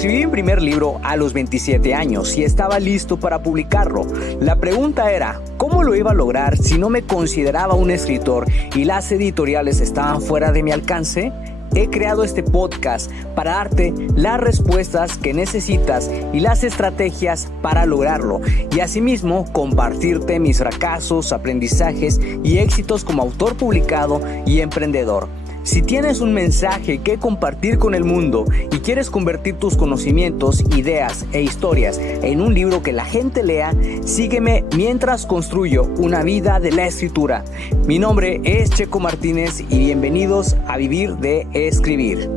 Escribí mi primer libro a los 27 años y estaba listo para publicarlo. La pregunta era, ¿cómo lo iba a lograr si no me consideraba un escritor y las editoriales estaban fuera de mi alcance? He creado este podcast para darte las respuestas que necesitas y las estrategias para lograrlo, y asimismo compartirte mis fracasos, aprendizajes y éxitos como autor publicado y emprendedor. Si tienes un mensaje que compartir con el mundo y quieres convertir tus conocimientos, ideas e historias en un libro que la gente lea, sígueme mientras construyo una vida de la escritura. Mi nombre es Checo Martínez y bienvenidos a Vivir de Escribir.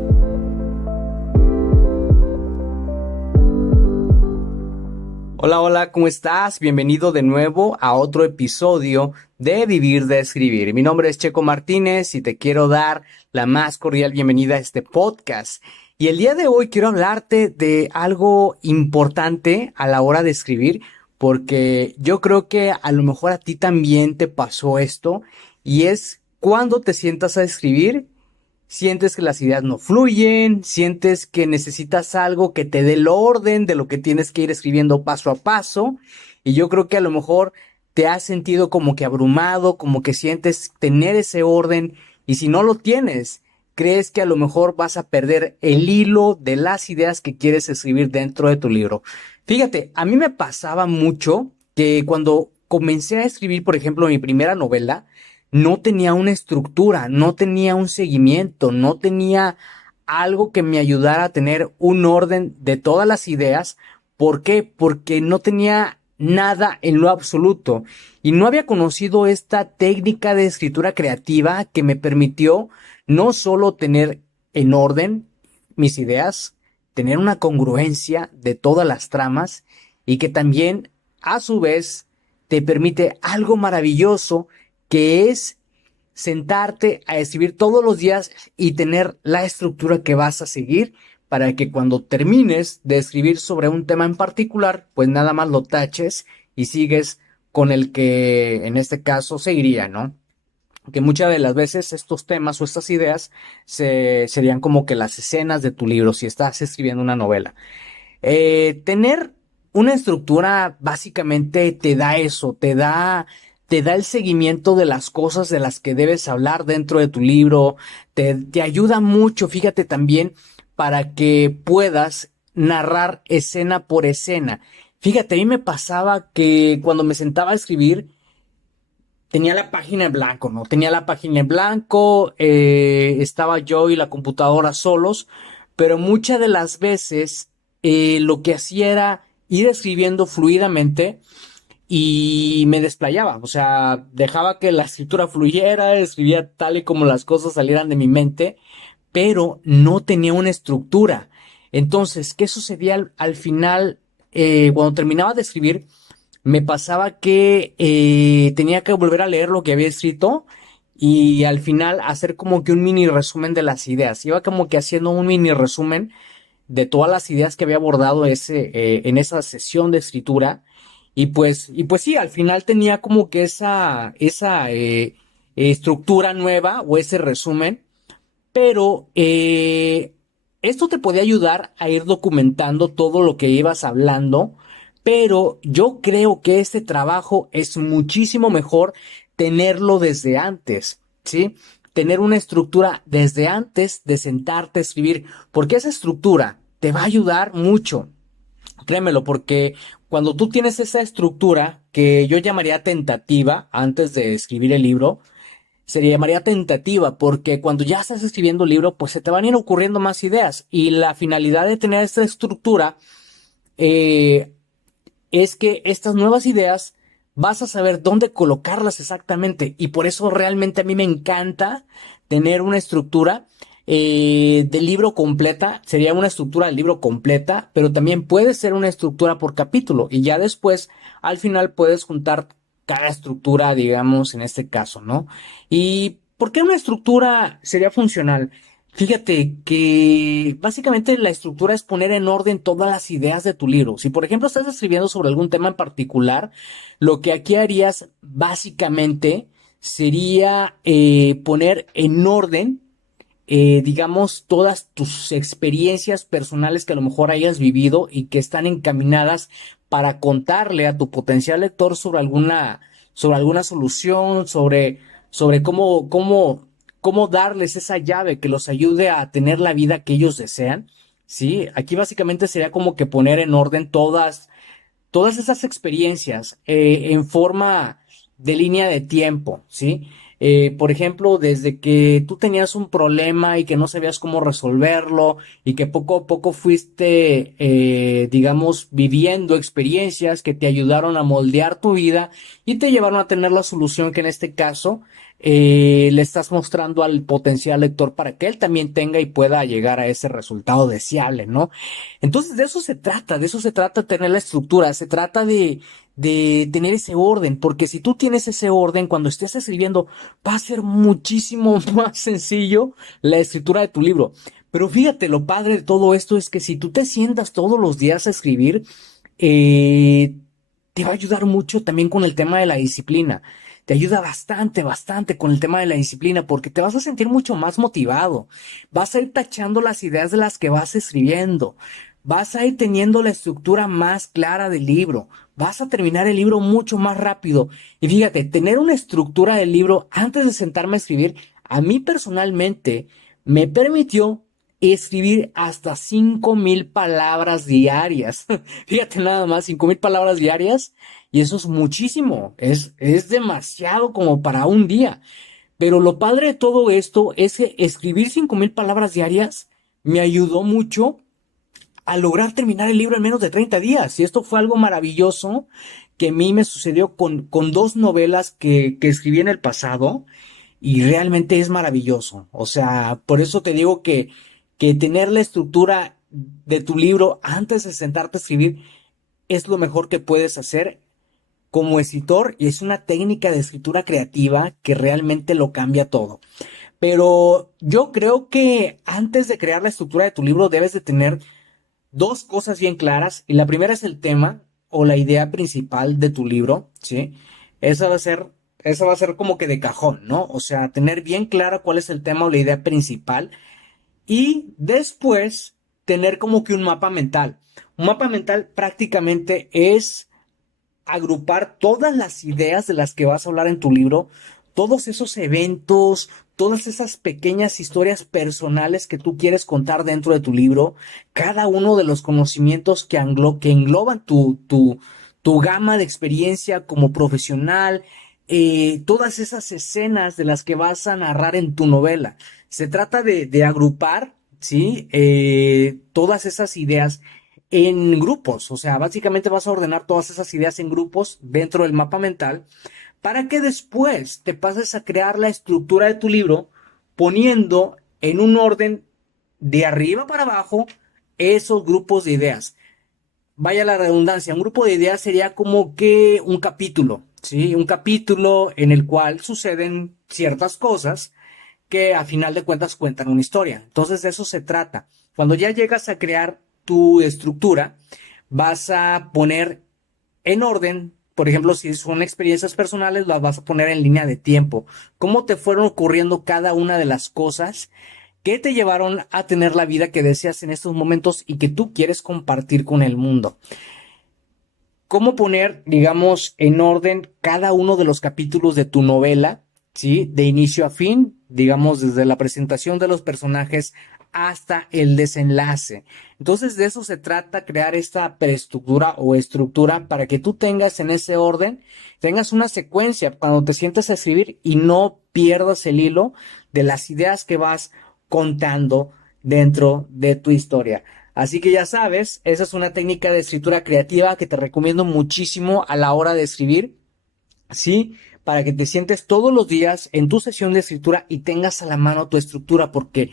Hola, ¿cómo estás? Bienvenido de nuevo a otro episodio de Vivir de Escribir. Mi nombre es Checo Martínez y te quiero dar la más cordial bienvenida a este podcast. Y el día de hoy quiero hablarte de algo importante a la hora de escribir, porque yo creo que a lo mejor a ti también te pasó esto, y es cuando te sientas a escribir. Sientes que las ideas no fluyen, sientes que necesitas algo que te dé el orden de lo que tienes que ir escribiendo paso a paso, y yo creo que a lo mejor te has sentido como que abrumado, como que sientes tener ese orden, y si no lo tienes, crees que a lo mejor vas a perder el hilo de las ideas que quieres escribir dentro de tu libro. Fíjate, a mí me pasaba mucho que cuando comencé a escribir, por ejemplo, mi primera novela, no tenía una estructura, no tenía un seguimiento, no tenía algo que me ayudara a tener un orden de todas las ideas. ¿Por qué? Porque no tenía nada en lo absoluto y no había conocido esta técnica de escritura creativa que me permitió no solo tener en orden mis ideas, tener una congruencia de todas las tramas, y que también a su vez te permite algo maravilloso, que es sentarte a escribir todos los días y tener la estructura que vas a seguir para que cuando termines de escribir sobre un tema en particular, pues nada más lo taches y sigues con el que en este caso seguiría, ¿no? Que muchas de las veces estos temas o estas ideas serían como que las escenas de tu libro si estás escribiendo una novela. Tener una estructura básicamente te da eso, te da el seguimiento de las cosas de las que debes hablar dentro de tu libro, te ayuda mucho, fíjate, también para que puedas narrar escena por escena. Fíjate, a mí me pasaba que cuando me sentaba a escribir, tenía la página en blanco, ¿no? Tenía la página en blanco, estaba yo y la computadora solos, pero muchas de las veces lo que hacía era ir escribiendo fluidamente y me desplayaba, o sea, dejaba que la escritura fluyera, escribía tal y como las cosas salieran de mi mente, pero no tenía una estructura. Entonces, ¿qué sucedía al final? Cuando terminaba de escribir, me pasaba que tenía que volver a leer lo que había escrito y al final hacer como que un mini resumen de las ideas. Iba como que haciendo un mini resumen de todas las ideas que había abordado en esa sesión de escritura. Y pues sí, al final tenía como que esa estructura nueva o ese resumen, pero esto te podía ayudar a ir documentando todo lo que ibas hablando, pero yo creo que este trabajo es muchísimo mejor tenerlo desde antes, ¿sí? Tener una estructura desde antes de sentarte a escribir, porque esa estructura te va a ayudar mucho. Créemelo, porque cuando tú tienes esa estructura que yo llamaría tentativa antes de escribir el libro, se llamaría tentativa porque cuando ya estás escribiendo el libro, pues se te van a ir ocurriendo más ideas, y la finalidad de tener esta estructura es que estas nuevas ideas vas a saber dónde colocarlas exactamente, y por eso realmente a mí me encanta tener una estructura de libro completa. Sería una estructura del libro completa, pero también puede ser una estructura por capítulo, y ya después al final puedes juntar cada estructura, digamos, en este caso, ¿no? ¿Y por qué una estructura sería funcional? Fíjate que básicamente la estructura es poner en orden todas las ideas de tu libro. Si, por ejemplo, estás escribiendo sobre algún tema en particular, lo que aquí harías básicamente sería poner en orden digamos, todas tus experiencias personales que a lo mejor hayas vivido y que están encaminadas para contarle a tu potencial lector sobre alguna solución, sobre cómo darles esa llave que los ayude a tener la vida que ellos desean. Sí, aquí básicamente sería como que poner en orden todas esas experiencias en forma de línea de tiempo, ¿sí? Por ejemplo, desde que tú tenías un problema y que no sabías cómo resolverlo y que poco a poco fuiste, digamos, viviendo experiencias que te ayudaron a moldear tu vida y te llevaron a tener la solución que en este caso le estás mostrando al potencial lector para que él también tenga y pueda llegar a ese resultado deseable, ¿no? Entonces, de eso se trata tener la estructura, se trata de tener ese orden, porque si tú tienes ese orden, cuando estés escribiendo, va a ser muchísimo más sencillo la escritura de tu libro. Pero fíjate, lo padre de todo esto es que si tú te sientas todos los días a escribir, eh, te va a ayudar mucho también con el tema de la disciplina. Te ayuda bastante, bastante con el tema de la disciplina porque te vas a sentir mucho más motivado. Vas a ir tachando las ideas de las que vas escribiendo. Vas a ir teniendo la estructura más clara del libro. Vas a terminar el libro mucho más rápido. Y fíjate, tener una estructura del libro antes de sentarme a escribir, a mí personalmente me permitió escribir hasta 5,000 palabras diarias. Fíjate nada más, 5,000 palabras diarias. Y eso es muchísimo. Es demasiado como para un día. Pero lo padre de todo esto es que escribir 5,000 palabras diarias me ayudó mucho a lograr terminar el libro en menos de 30 días. Y esto fue algo maravilloso que a mí me sucedió con dos novelas que escribí en el pasado y realmente es maravilloso. O sea, por eso te digo que tener la estructura de tu libro antes de sentarte a escribir es lo mejor que puedes hacer como escritor y es una técnica de escritura creativa que realmente lo cambia todo. Pero yo creo que antes de crear la estructura de tu libro debes de tener dos cosas bien claras y la primera es el tema o la idea principal de tu libro, ¿sí? Esa va a ser, esa va a ser como que de cajón, ¿no? O sea, tener bien clara cuál es el tema o la idea principal y después tener como que un mapa mental. Un mapa mental prácticamente es agrupar todas las ideas de las que vas a hablar en tu libro, todos esos eventos, todas esas pequeñas historias personales que tú quieres contar dentro de tu libro, cada uno de los conocimientos que engloban tu gama de experiencia como profesional, todas esas escenas de las que vas a narrar en tu novela. Se trata de agrupar, ¿sí? Todas esas ideas en grupos, o sea, básicamente vas a ordenar todas esas ideas en grupos dentro del mapa mental para que después te pases a crear la estructura de tu libro poniendo en un orden de arriba para abajo esos grupos de ideas. Vaya la redundancia, un grupo de ideas sería como que un capítulo, ¿sí? Un capítulo en el cual suceden ciertas cosas que a final de cuentas cuentan una historia. Entonces de eso se trata. Cuando ya llegas a crear tu estructura, vas a poner en orden, por ejemplo, si son experiencias personales, las vas a poner en línea de tiempo. ¿Cómo te fueron ocurriendo cada una de las cosas que te llevaron a tener la vida que deseas en estos momentos y que tú quieres compartir con el mundo? ¿Cómo poner, digamos, en orden cada uno de los capítulos de tu novela, ¿sí? De inicio a fin, digamos, desde la presentación de los personajes hasta el desenlace. Entonces, de eso se trata, crear esta preestructura o estructura para que tú tengas en ese orden, tengas una secuencia cuando te sientas a escribir y no pierdas el hilo de las ideas que vas contando dentro de tu historia. Así que ya sabes, esa es una técnica de escritura creativa que te recomiendo muchísimo a la hora de escribir, ¿sí? Para que te sientes todos los días en tu sesión de escritura y tengas a la mano tu estructura, porque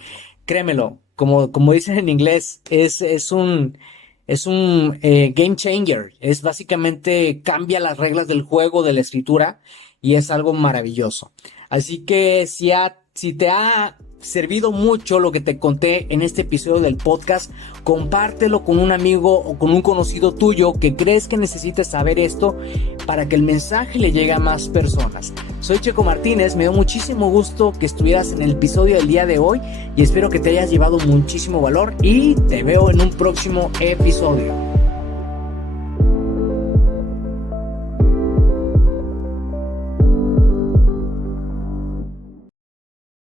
créemelo, como dicen en inglés, es un game changer. Es básicamente cambia las reglas del juego de la escritura y es algo maravilloso. Así que si Si te ha servido mucho lo que te conté en este episodio del podcast, compártelo con un amigo o con un conocido tuyo que crees que necesite saber esto para que el mensaje le llegue a más personas. Soy Checo Martínez, me dio muchísimo gusto que estuvieras en el episodio del día de hoy y espero que te hayas llevado muchísimo valor y te veo en un próximo episodio.